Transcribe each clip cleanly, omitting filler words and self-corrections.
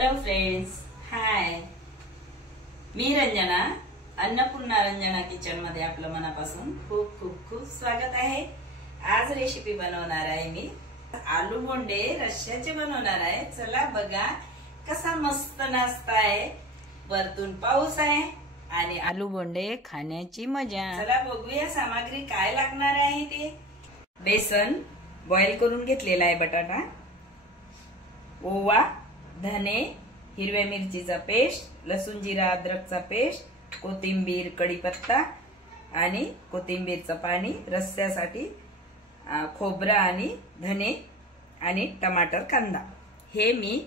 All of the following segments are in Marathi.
हॅलो फ्रेंड्स, हाय. मी रंजना, अन्नपूर्णा रंजना किचन मध्ये आपलं मनापासून खूप खूप खूप स्वागत आहे. आज रेसिपी बनवणार आहे मी आलू बोंडे रश्श्याचे बनवणार आहे. चला बघा कसा मस्त नाश्ता आहे. वरतून पाऊस आहे आणि आलू बोंडे खाण्याची मजा. चला बघूया सामग्री काय लागणार आहे ते. बेसन बॉईल करून घेतलेला आहे, बटाटा, ओवा, धने, हिरव्या मिरचीचा पेस्ट, लसूण जिरा अद्रकचा पेस्ट, कोथिंबीर, कढीपत्ता आणि कोथिंबीरचं पाणी, रस्स्यासाठी खोबरा आणि धने आणि टमाटर, कांदा. हे मी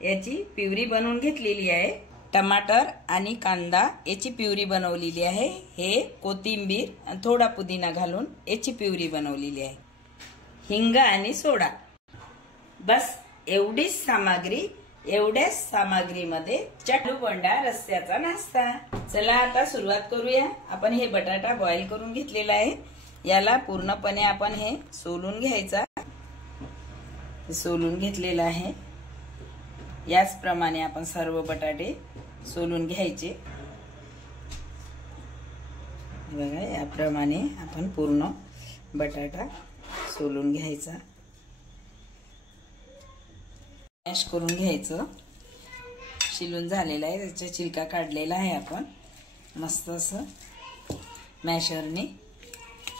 याची प्युरी बनवून घेतलेली आहे. टमाटर आणि कांदा याची प्युरी बनवलेली आहे. हे कोथिंबीर आणि थोडा पुदिना घालून याची प्युरी बनवलेली आहे. हिंग आणि सोडा, बस एवढीच सामग्री. एवढ्याच सामग्रीमध्ये आलू बोंडा रस्स्याचा नाश्ता. चला आता सुरुवात करूया. आपण हे बटाटा बॉईल करून घेतलेला आहे. याला पूर्णपणे आपण हे सोलून घ्यायचा. सोलून घेतलेला आहे. याचप्रमाणे आपण सर्व बटाटे सोलून घ्यायचे. बघा, याप्रमाणे आपण पूर्ण बटाटा सोलून घ्यायचा. मॅश करून घ्यायचं. शिलून झालेला आहे, त्याचा छिलका काढलेला आहे. आपण मस्त असं मॅशरने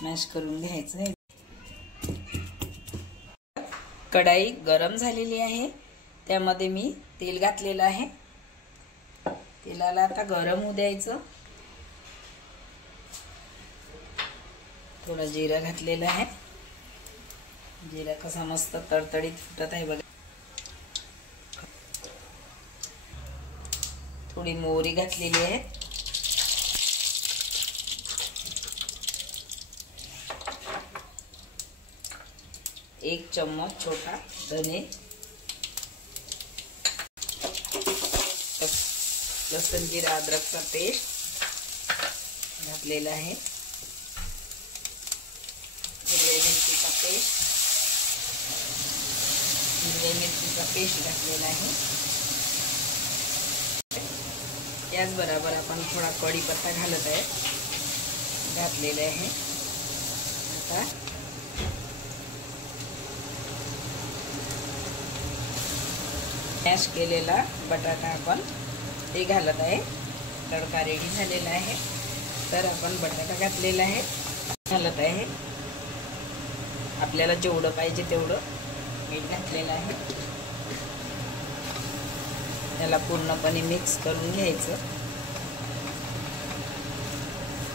मॅश करून घ्यायचं. कढाई गरम झालेली आहे, त्यामध्ये मी तेल घातलेलं आहे. तेलाला आता गरम होऊ द्यायचं. थोडा जिरा घातलेला आहे. जिरा कसा मस्त तडतडीत फुटत आहे बघा. थोडी मोहरी घातलेली आहे. एक चम्मच छोटा धने, लसूण जिरा अद्रकचा पेस्ट घातलेला आहे. हिरव्या मिरचीचा पेस्ट घातलेला आहे. याच बरोबर आपण थोडा कढीपत्ता घातलेला आहे. आता मॅश केलेला बटाटा आपण ते घालत आहे. तडका रेडी झालेला आहे, तर आपण बटाटा घातलेला आहे, घालत आहे. आपल्याला जेवढं पाहिजे तेवढं मीठ घातलेलं आहे. त्याला पूर्णपणे मिक्स करून घ्यायचं.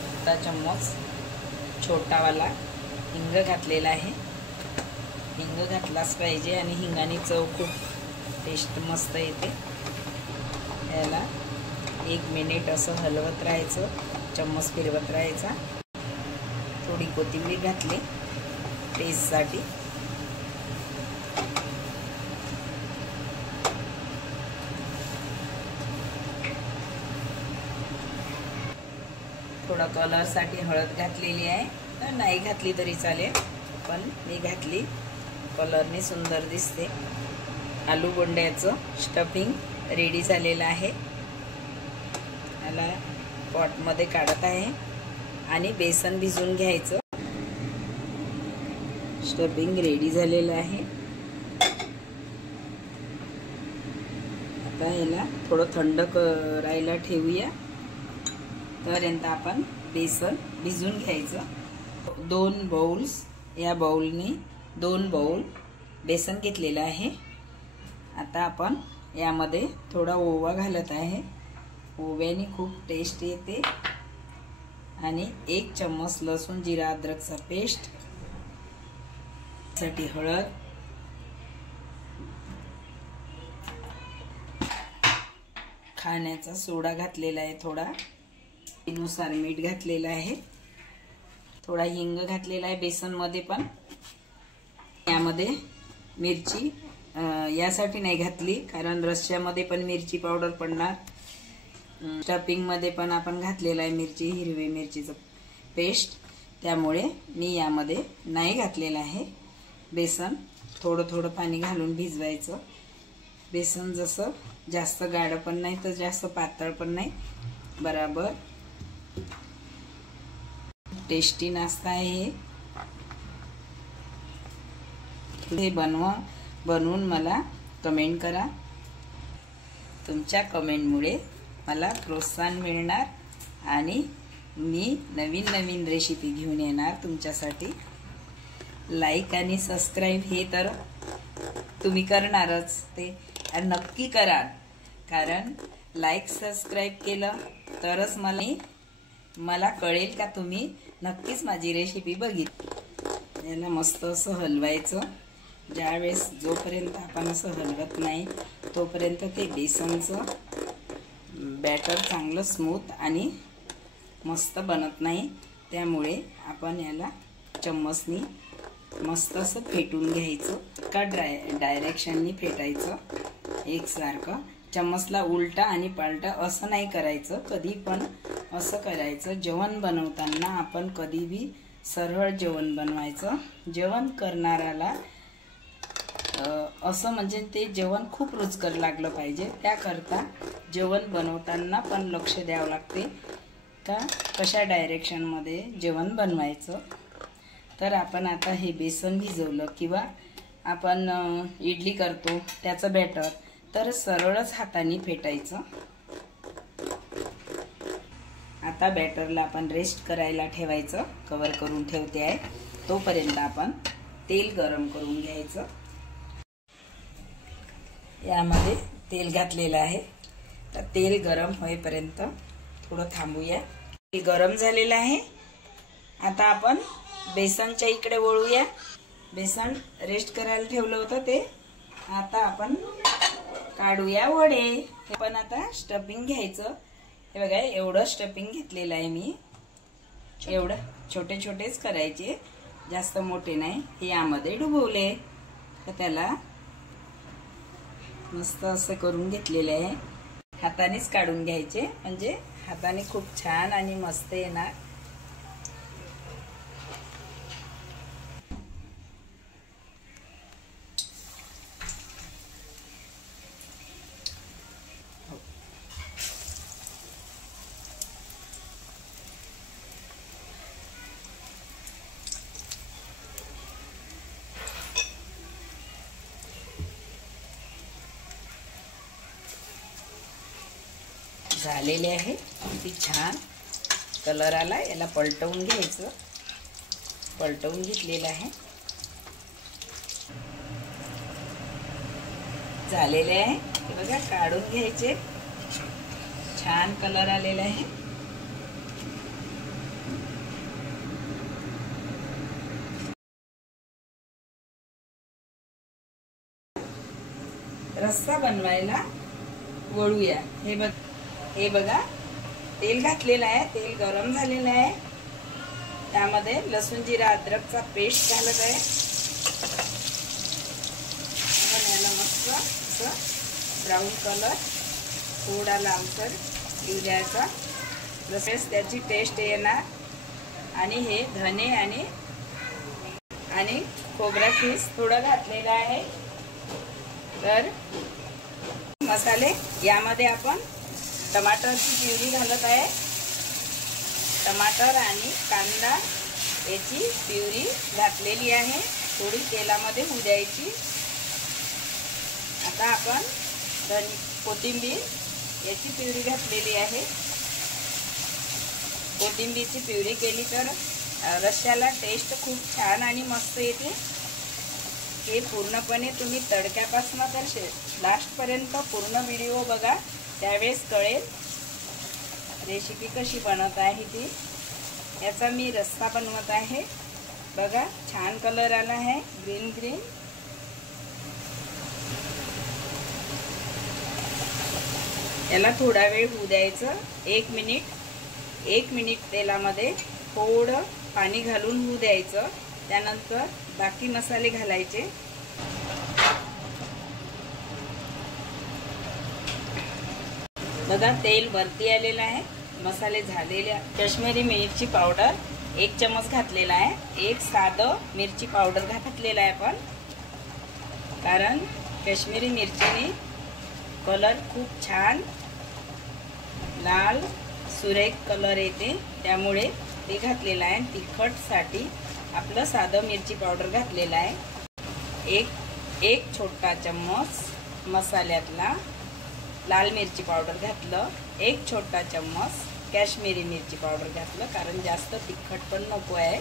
अर्धा चम्मच छोटावाला हिंग घातलेला आहे. हिंग घातलाच पाहिजे आणि हिंगाने चव खूप टेस्ट मस्त येते. याला 1 मिनिट असं हलवत राहायचं, चम्मच फिरवत राहायचा. थोडी कोथिंबीर घातली टेस्टसाठी. थोडा कलरसाठी हळद घातलेली आहे, तर नाही घातली तरी चालेल, पण मी घातली. कलरने सुंदर दिसते. आलू बोंड्याचं स्टफिंग रेडी झालेलं आहे. याला पॉटमध्ये काढत आहे आणि बेसन भिजवून घ्यायचं. स्टफिंग रेडी झालेलं आहे. आता याला थोडं थंड करायला ठेवूया. तोपर्यंत आपण बेसन भिजवून घ्यायचं. 2 बाउल्स, या बाउलनी 2 बाउल बेसन घेतलेलं आहे. आता आपण यामध्ये थोडा ओवा घालत आहे. ओव्याने खूप टेस्ट येते. आणि 1 चम्मच लसूण जिरा अद्रकचा पेस्ट साठी हळद, खाण्याचा सोडा घातलेला आहे, थोडा नुसार मीठ घातलेलं आहे. थोडा हिंग घातलेला आहे बेसन मध्ये. पण यामध्ये मिरची यासाठी नाही घातली, कारण रश्श्यामध्ये पण मिरची पावडर पडणार. स्टफिंग मध्ये पण आपण घातलेला आहे मिरची, हिरवी मिरचीचं पेस्ट, त्यामुळे मी यामध्ये नाही घातलेलं आहे. बेसन थोडं थोडं पाणी घालून भिजवायचं. बेसन जसं जास्त गाढ पण नाही तर जास्त पातळ पण नाही, बराबर टेस्टी नाश्ता आहे हे। बनवून मला कमेंट करा। तुमच्या कमेंटमुळे मला प्रोत्साहन मिळणार आणि मी नवीन नवीन रेसिपी घेऊन येणार तुमच्यासाठी। लाईक आणि सबस्क्राईब हे तर तुम्ही करणारच, ते नक्की करा, कारण लाईक सबस्क्राईब केलं तरच मला कळेल का तुम्ही नक्कीच माझी रेसिपी बघितली। याला मस्त असं हलवायचं। ज्यावेळेस जोपर्यंत आपण असं हलवत नाही तोपर्यंत ते बेसनचं बॅटर चांगलं स्मूथ आणि मस्त बनत नाही। त्यामुळे आपण याला चम्मचनी मस्त असं फेटून घ्यायचं, का डायरेक्शननी फेटायचं एकसारखं। चम्मचला उलटा आणि पालटा असं नाही करायचं, कधी पण असं करायचं। जेवण बनवताना आपण कधी बी सरळ जेवण बनवायचं। जेवण करणाऱ्याला असं म्हणजे ते जेवण खूप रुचकर लागलं पाहिजे, त्याकरता जेवण बनवताना पण लक्ष द्यावं लागते का कशा डायरेक्शनमध्ये जेवण बनवायचं। तर आपण आता हे बेसन भिजवलं किंवा आपण इडली करतो त्याचं बॅटर, तर सरळच हाताने फेटायचं। आता बॅटरला आपण रेस्ट करायला ठेवायचं, कव्हर करून ठेवते आहे। तोपर्यंत आपण तेल गरम करून घ्यायचं। यामध्ये तेल घातलेलं आहे, तर तेल गरम होईपर्यंत थोडं थांबूया। तेल गरम झालेलं आहे। आता आपण बेसनच्या इकडे वळूया। बेसन रेस्ट करायला ठेवलं होतं ते आता आपण काढूया वडे। हे पण आता स्टफिंग घ्यायचं। हे बघा एवढं स्टफिंग घेतलेलं आहे मी, एवढं छोटे छोटेच करायचे, जास्त मोठे नाही। हे यामध्ये डुबवले तर त्याला मस्त असं करून घेतलेले आहे। हातानेच काढून घ्यायचे, म्हणजे हाताने खूप छान आणि मस्त येणार। झालेले आहे, किती छान कलर आला। याला पलटवून घ्यायचं। पलटवून घेतलेलं आहे, झालेले आहे। हे बघा काढून घ्यायचे, छान कलर आलेला आहे। रस्सा बनवायला वळूया। हे बघा तेल घातलेलं आहे, तेल गरम झालेलं आहे। त्यामध्ये लसूण जिरा अद्रकचा पेस्ट घालत आहे। याला मस्त असं ब्राऊन कलर थोडा लांबसर येऊ द्यायचा, तसेच त्याची टेस्ट येणार। आणि हे धने आणि खोबरा खीस थोडं घातलेलं आहे। तर मसाले यामध्ये आपण टमाटरची प्युरी घालत आहे। टमाटर आणि कांदा याची प्युरी घातलेली आहे, थोडी तेलामध्ये होऊ द्यायची। आता आपण कोथिंबीर याची प्युरी घातलेली आहे। कोथिंबीरची प्युरी केली तर रश्श्याला टेस्ट खूप छान आणि मस्त येते। हे पूर्णपणे तुम्ही तडक्यापासून तर लास्टपर्यंत पूर्ण व्हिडिओ बघा, त्यावेळेस कळेल रेसिपी कशी बनवत आहे ती। याचा मी रस्सा बनवत आहे। बघा छान कलर आला आहे, ग्रीन ग्रीन। याला थोडा वेळ होऊ द्यायचं, 1 मिनिट तेलामध्ये थोडं पाणी घालून होऊ द्यायचं। त्यानंतर बाकी मसाले घालायचे। बघा तेल वरती आलेलं आहे, मसाले झालेले। काश्मीरी मिरची पावडर 1 चम्मच घातलेला आहे। एक साधं मिरची पावडर घातलेला आहे आपण, कारण काश्मीरी मिरचीने कलर खूप छान लाल सुरेख कलर येते, त्यामुळे ते घातलेलं आहे। तिखटसाठी आपलं साधं मिरची पावडर घातलेलं आहे। एक छोटा चम्मच मसाल्यातला लाल मिरची पावडर घातलं, एक छोटा चम्मच काश्मीरी मिरची पावडर घातलं, कारण जास्त तिखट पण नको आहे।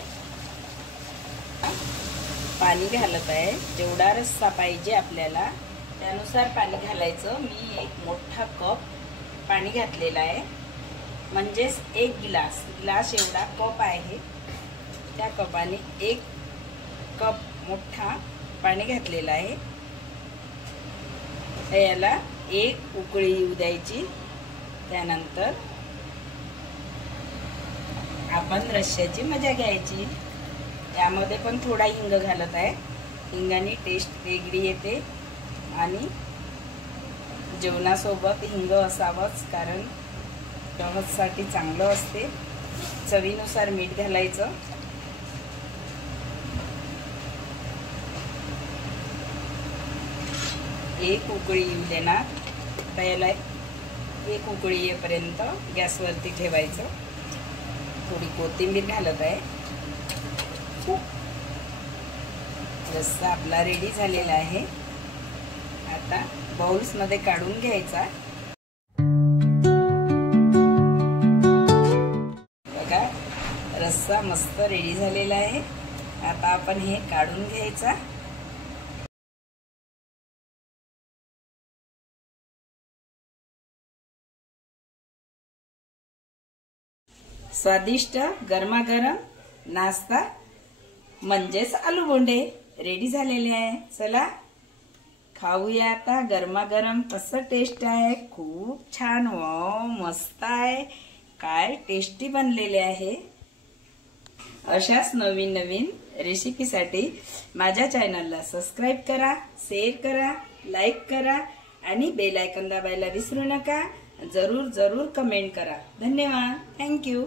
पाणी घालत आहे, जेवढा रस्सा पाहिजे आपल्याला त्यानुसार पाणी घालायचं। मी एक मोठा कप पाणी घातलेला आहे, म्हणजेच एक ग्लास एवढा कप आहे, त्या कपाने एक कप मोठा पाणी घातलेला आहे। याला एक उकळी येऊ द्यायची, त्यानंतर आपण रश्श्याची मजा घ्यायची। यामध्ये पण थोडा हिंग घालत आहे, हिंगाने टेस्ट वेगळी येते आणि जेवणासोबत हिंग असावंच, कारण गव्हासाठी चांगलं असते। चवीनुसार मीठ घालायचं। एक उकळी येऊ देणार, त्याला एक उकळी येईपर्यंत गॅसवरती ठेवायचं। थोडी कोथिंबीर घालत आहे। रस्सा आपला रेडी झालेला आहे, आता बाउल्स मध्ये काढून घ्यायचा। बघा रस्सा मस्त रेडी झालेला आहे, आता आपण हे काढून घ्यायचा। स्वादिष्ट गरमागरम नाश्ता म्हणजेच आलू बोंडे रेडी झालेले आहे। चला खाऊया आता गरमागरम। कसं टेस्ट आहे, खूप छान, वाव मस्त आहे, काय टेस्टी बनलेले आहे। अशाच नवीन नवीन रेसिपीसाठी माझ्या चॅनलला सबस्क्राइब करा, शेअर करा, लाईक करा आणि बेल आयकॉन दाबायला विसरू नका। जरूर कमेंट करा। धन्यवाद, थँक्यू।